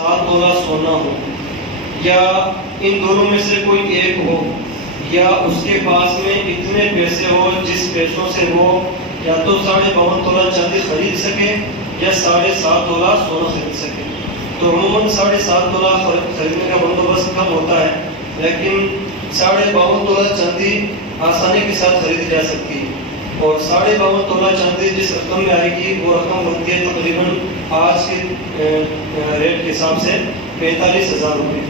7 تولہ سونا ہو یا ان دونوں میں سے کوئی ایک ہو یا اس کے پاس میں اتنے پیسے ہو جس پیسوں سے وہ یا تو 52.5 تولہ چاندی خرید سکے یا 7.5 تولہ سونا خرید سکے. تو عموماً 7.5 تولہ خریدنے کا بندوبست کم ہوتا ہے لیکن 52.5 تولہ چاندی آسانی کے ساتھ خریدی جا سکتی ہے. اور 52.5 تولہ چاندی جس رقم میں آئے گی وہ رقم بنتی ہے تقریباً آج کے ریٹ کے حساب سے 45,000 روپے.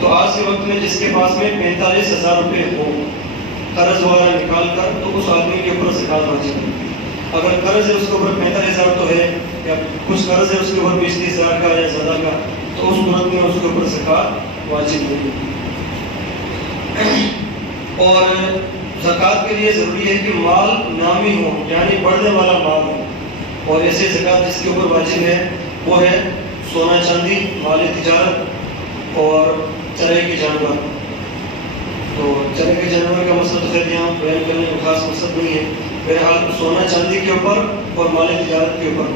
تو آج کے وقت میں جس کے پاس میں 45,000 روپے ہو قرض وغیرہ نکال کر تو اس آدمی کے اوپر زکوٰۃ واجب ہے. اگر قرض ہے اس کے اوپر 45,000 تو ہے یا کچھ قرض ہے اس کے اوپر 20-30,000 کا یا زیادہ کا تو اس صورت میں اس کے اوپر زکوٰۃ واجب نہیں ہے. اور زکوٰۃ کے لیے ضروری ہے کہ مال نامی ہو یعنی بڑھنے والا مال ہو. اور ایسے زکوٰۃ جس کے اوپر واجب ہے وہ ہے سونا چاندی، مال تجارت اور چرے کے جانور. تو چرے کے جانور کا مسئلہ تو خیر یہاں بیان کرنے کا خاص مقصد نہیں ہے. بہرحال سونا چاندی کے اوپر اور مال تجارت کے اوپر.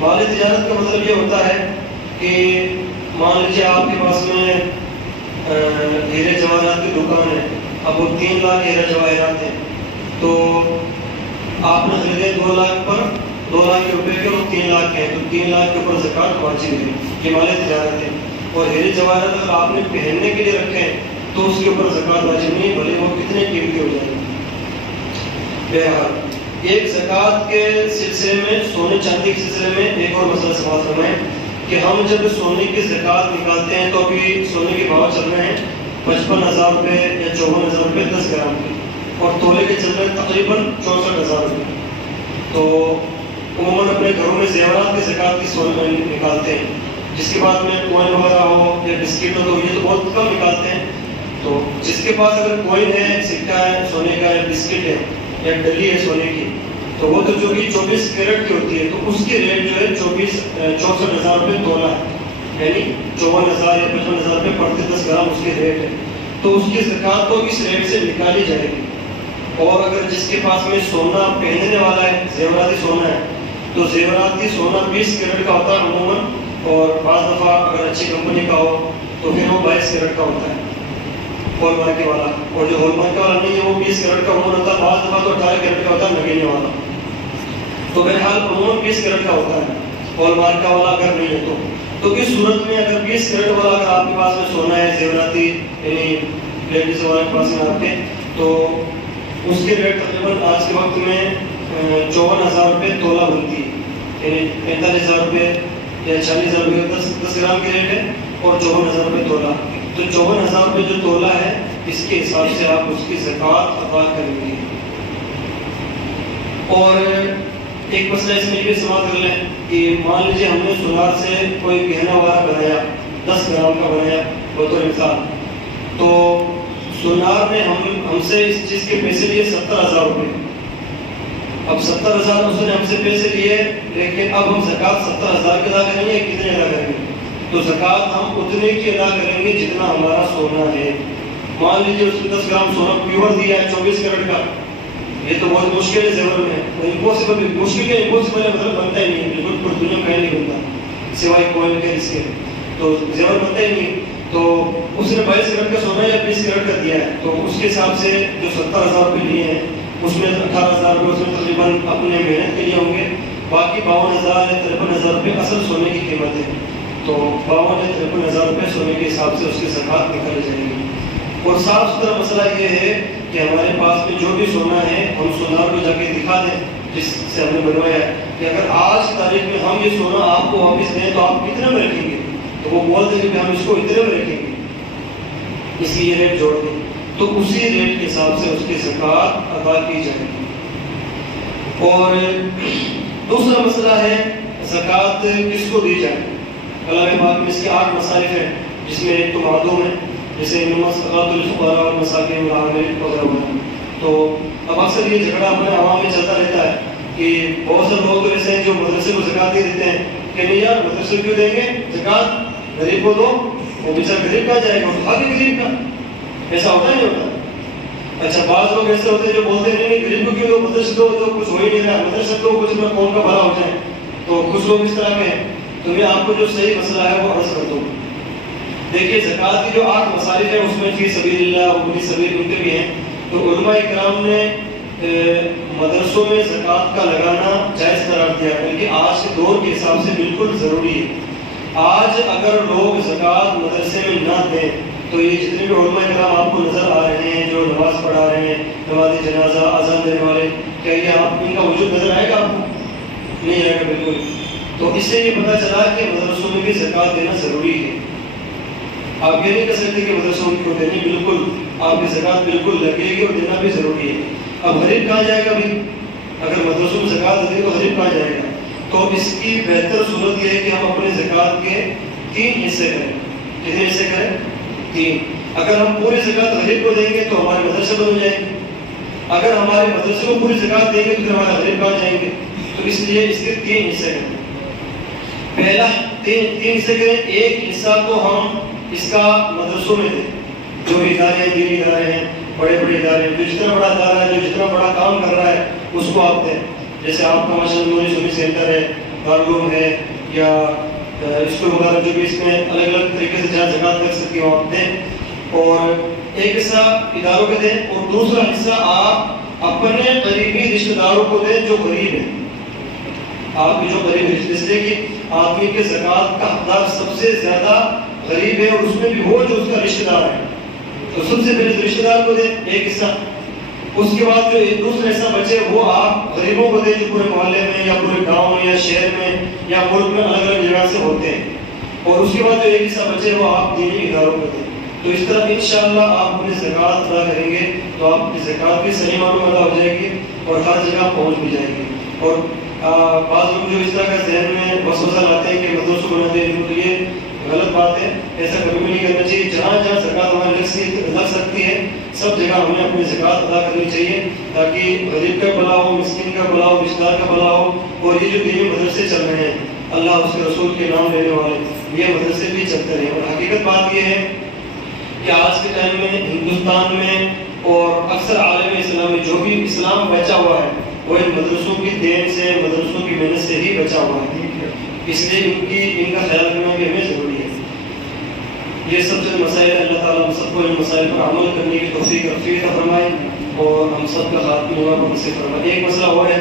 مال تجارت کا مطلب یہ ہوتا ہے کہ مان لیجیے آپ کے پاس میں ہیرے جواہرات کی دکان ہے. اب وہ 3 لاکھ ہیرے جواہرات ہیں تو آپ نے خریدے 2 لاکھ پر 2 لاکھ روپے کے اور 3 لاکھ ہیں تو 3 لاکھ کے اوپر زکوٰۃ واجب ہے. یہ مال تجارت ہے. اور ہیرے جواہرات اگر آپ نے پہننے کے لیے رکھے تو اس کے اوپر زکوٰۃ واجب نہیں بھلے وہ کتنے قیمتی ہو جائیں گے. بہرحال ایک زکوٰۃ کے سلسلے میں سونے چاندی کے سلسلے میں ایک اور مسئلہ سماعت فرمائیں کہ ہم جب سونے کی زکوٰۃ نکالتے ہیں تو ابھی سونے کے بھاؤ چل رہے ہیں 55,000 روپے یا 54,000 روپے 10 گرام کے اور تولے کے چل رہے ہیں تقریباً 64,000 روپے. تو عموماً اپنے گھروں میں زیورات کی زکوٰۃ کی سونے نکالتے ہیں. جس کے پاس میں کوئن وغیرہ ہو یا بسکٹ ہو تو یہ تو بہت کم نکالتے ہیں. تو جس کے پاس اگر کوئن ہے، سکہ ہے سونے کا یا بسکٹ ہے یا ڈلی ہے سونے کی تو وہ تو جو کہ 24 کیرٹ کی ہوتی ہے تو اس کی ریٹ جو ہے 64,000 روپے تولہ ہے یعنی 54,000 یا 55,000 روپے پڑتے 10 گرام اس کی ریٹ ہے. تو اس کی زکوٰۃ تو اس ریٹ سے نکالی جائے گی. اور اگر جس کے پاس میں سونا پہننے والا ہے زیوراتی سونا ہے تو زیوراتی سونا 20 کیرٹ کا ہوتا ہے عموماً اور بعض دفعہ اگر اچھی کمپنی کا ہو تو پھر وہ 22 کیرٹ کا ہوتا ہے ہال مارک والا. اور جو ہال مارک والا نہیں ہے وہ 20 کیرٹ کا عموماً ہوتا ہے. بعض دفعہ تو 18 کیرٹ کا ہوتا ہے نگینے والا. تو بہرحال عموماً 20 کیرٹ کا ہوتا ہے ہال مارک والا اگر نہیں ہے تو اس صورت میں اگر 20 کیرٹ والا اگر آپ کے پاس میں سونا ہے زیوراتی یعنی لیڈیز والا کے پاس میں آپ کے تو اس کے ریٹ تقریباً آج کے وقت میں 54,000 روپے تولہ بنتی ہے یعنی 45,000 روپے یا 40,000 روپے 10 گرام کی ریٹ ہے اور 54,000 روپے تولہ. تو 54,000 روپے جو تولہ ہے اس کے حساب سے آپ اس کی زکوٰۃ ادا کریں گے. اور ایک مسئلہ اس میں یہ سماعت کر لیں کہ مان لیجیے ہم نے سونار سے کوئی گہنا وغیرہ بنایا 10 گرام کا بنایا بطور مثال تو سونار نے ہم سے اس چیز کے پیسے لیے 70,000 روپے. اب 70,000 اس نے ہم سے پیسے لیے لیکن اب ہم زکوٰۃ 70,000 کی ادا کریں گے کتنے ادا کریں گے؟ تو زکوٰۃ ہم اتنے کی ادا کریں گے جتنا ہمارا سونا ہے. مان لیجیے اس نے 10 گرام سونا پیور دیا ہے 24 کیرٹ کا. یہ تو بہت مشکل ہے زیور میں امپوسیبل مشکل ہے امپوسیبل ہے مطلب بنتا ہی نہیں ہے بالکل پوری دنیا میں نہیں بنتا سوائے کوئن کے اس کے تو زیور بنتا ہی نہیں. تو اس نے 22 کیرٹ کا سونا یا 20 کیرٹ کا دیا ہے تو اس کے حساب سے جو 70,000 روپے لیے ہیں اس میں 18,000 روپے اس میں تقریباً اپنے محنت کے لیے ہوں گے. باقی 52,000 یا 53,000 روپے اصل سونے کی قیمت ہے. تو 52 یا 53,000 روپے سونے کے حساب سے اس کی زکوٰۃ نکالی جائے گی. اور صاف ستھرا مسئلہ یہ ہے کہ ہمارے پاس میں جو بھی سونا ہے ہم سونار کو جا کے دکھا دیں جس سے ہم نے بنوایا ہے کہ اگر آج کی تاریخ میں ہم یہ سونا آپ کو واپس دیں تو آپ کتنے میں رکھیں گے؟ تو وہ بولتے ہیں کہ ہم اس کو اتنے میں رکھیں گے اس کی یہ ریٹ جوڑ دیں تو اسی ریٹ کے حساب سے اس کی زکوٰۃ ادا کی جائے گی. اور دوسرا مسئلہ ہے زکوٰۃ کس کو دی جائے. کلام پاک میں اس کے 8 مصارف ہیں جس میں ایک تو معدوم ہے جیسے انما الصدقات للفقراء والمساکین والعاملین وغیرہ. تو اب اکثر یہ جھگڑا اپنے عوام میں چلتا رہتا ہے کہ بہت سے لوگ ایسے ہیں جو مدرسے کو زکوٰۃ دے دیتے ہیں کہ نہیں یار مدرسے کیوں دیں گے زکوٰۃ غریب کو دو وہ بیچارہ غریب کا جائے گا اور بھی غریب کا. ایسا ہوتا نہیں ہوتا. اچھا بعض لوگ ایسے ہوتے ہیں جو بولتے ہیں نہیں غریب کو کیوں دو مدرسے دو تو کچھ ہو ہی نہیں رہا مدرسے دو کچھ اپنا قوم کا بھلا ہو جائے. تو کچھ لوگ اس طرح کے ہیں. تو میں آپ کو جو صحیح مسئلہ ہے وہ عرض کرتا ہوں دیکھیے زکوٰۃ کی جو 8 مصارف ہیں اس میں فی سبیل اللہ وابن سبیل ان کے بھی ہیں، تو علماء کرام نے مدرسوں میں زکوٰۃ کا لگانا جائز قرار دیا، بلکہ آج کے دور کے حساب سے بالکل ضروری ہے۔ آج اگر لوگ زکوٰۃ مدرسے میں نہ دیں تو یہ جتنے بھی علماء کرام آپ کو نظر آ رہے ہیں جو نماز پڑھا رہے ہیں، نماز جنازہ، اذان دینے والے، کیا یہ آپ ان کا وجود نظر آئے گا؟ آپ کو نہیں آئے گا بالکل۔ تو اس سے یہ پتہ چلا کہ مدرسوں میں بھی زکوٰۃ دینا ضروری ہے۔ آپ یہ نہیں کہہ سکتے کہ مدرسوں کو دینی، بالکل آپ کی زکوٰۃ بالکل لگے گی اور دینا بھی ضروری ہے۔ اب غریب کہاں جائے گا بھی؟ اگر مدرسوں میں زکوٰۃ دے تو غریب کہاں جائے گا؟ تو اس کی بہتر صورت یہ ہے کہ ہم اپنے زکوٰۃ کے 3 حصے کریں۔ کتنے حصے کریں؟ 3۔ اگر ہم پوری زکوٰۃ غریب کو دیں گے تو ہمارے مدرسے بن جائیں گے، اگر ہمارے مدرسے کو پوری زکوٰۃ دیں گے تو پھر ہمارے غریب کہاں جائیں گے؟ تو اس لیے اس کے 3 حصے کریں۔ پہلا 3 حصے کریں، ایک حصہ تو ہم اس کا مدرسوں میں دیں، جو بھی ادارے ہیں، دینی ادارے ہیں، بڑے بڑے ادارے ہیں، جو جتنا بڑا ادارہ ہے، جو جتنا بڑا کام کر رہا ہے اس کو آپ دیں۔ جیسے آپ کا ماشاء اللہ نوری سنی سینٹر ہے، دارالعلوم ہے، یا اسکول وغیرہ جو بھی اس میں الگ الگ طریقے سے جہاں زکوٰۃ لگ سکتی ہے آپ دیں، اور ایک حصہ اداروں کو دیں، اور دوسرا حصہ آپ اپنے قریبی رشتہ داروں کو دیں جو غریب ہیں۔ آپ کی جو غریب رشتے، اس لیے کہ آدمی کے زکوٰۃ کا حقدار سب سے زیادہ غریب ہے، اور اس میں بھی وہ جو اس کا رشتہ دار ہے، تو سب سے پہلے رشتہ دار کو دیں ایک حصہ، اس کے بعد جو دوسرا حصہ بچے وہ آپ غریبوں کو دیں جو پورے محلے میں یا پورے گاؤں میں یا شہر میں یا ملک میں الگ الگ جگہ سے ہوتے ہیں، اور اس کے بعد جو ایک حصہ بچے وہ آپ دینی اداروں کو دیں۔ تو اس طرح انشاءاللہ آپ اپنی زکوٰۃ ادا کریں گے تو آپ کی زکوٰۃ بھی صحیح معنوں میں ادا ہو جائے گی اور ہر جگہ پہنچ بھی جائے گی۔ اور بعض لوگ جو اس طرح کا ذہن میں وسوسہ لاتے ہیں کہ مدرسوں کو نہ دیں، تو یہ غلط بات ہے، ایسا کبھی بھی نہیں کرنا چاہیے۔ جہاں جہاں زکوٰۃ ہمیں لگ سکتی ہے سب جگہ ہمیں اپنی زکوٰۃ ادا کرنی چاہیے، تاکہ غریب کا بھلا ہو، مسکین کا بھلا ہو، رشتہ دار کا بھلا ہو۔ اور یہ جو دینی مدرسے چل رہے ہیں، اللہ اس کے رسول کے نام لینے والے، یہ مدرسے بھی چلتے رہے۔ اور حقیقت بات یہ ہے کہ آج کے ٹائم میں ہندوستان میں اور اکثر عالم اسلام میں جو بھی اسلام بچا ہوا ہے وہ ان مدرسوں کی دین سے، مدرسوں کی محنت سے ہی بچا ہوا ہے، اس لیے ان کا خیال رکھنا بھی ہمیں ضروری ہے۔ یہ سب سے مسائل، اللہ تعالیٰ ہم سب کو ان مسائل پر عمل کرنے کی توفیق عطا فرمائے اور ہم سب کا خاتمہ پر نصیب فرمائے۔ ایک مسئلہ اور ہے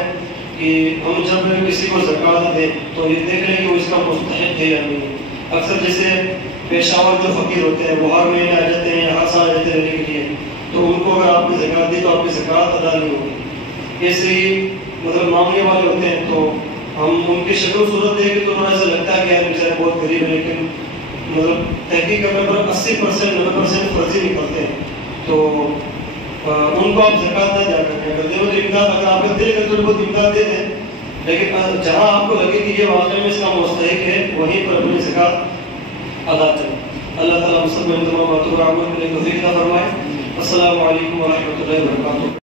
کہ ہم جب کسی کو زکوٰۃ دیں تو یہ دیکھ لیں کہ وہ اس کا مستحق ہے یا نہیں۔ اکثر جیسے پیشاور جو فقیر ہوتے ہیں وہ ہر مہینے آ جاتے ہیں، ہر سال آ جاتے ہیں رہنے کے لیے، تو ان کو اگر آپ نے زکوٰۃ دی تو آپ کی زکوٰۃ ادا نہیں ہوگی۔ ایسے ہی مطلب مانگنے والے ہوتے ہیں تو ہم ان کی شکل و صورت دیکھ کے تو تھوڑا ایسا لگتا ہے کہ یار بیچارے بہت غریب ہے، لیکن مطلب تحقیق کرنے پر 80% 90% فرضی نکلتے ہیں، تو ان کو آپ زکوٰۃ نہ دیا کریں۔ اگر دے تو امداد، اگر آپ کو دل کر تھوڑی بہت امداد دے دیں، لیکن جہاں آپ کو لگے کہ یہ واقعی میں اس کا مستحق ہے وہیں پر اپنی زکوٰۃ ادا کریں۔ اللہ تعالیٰ ہم سب کو ان تمام باتوں پر عمل کرنے کی توفیق عطا فرمائے۔ السلام علیکم ورحمۃ اللہ وبرکاتہ۔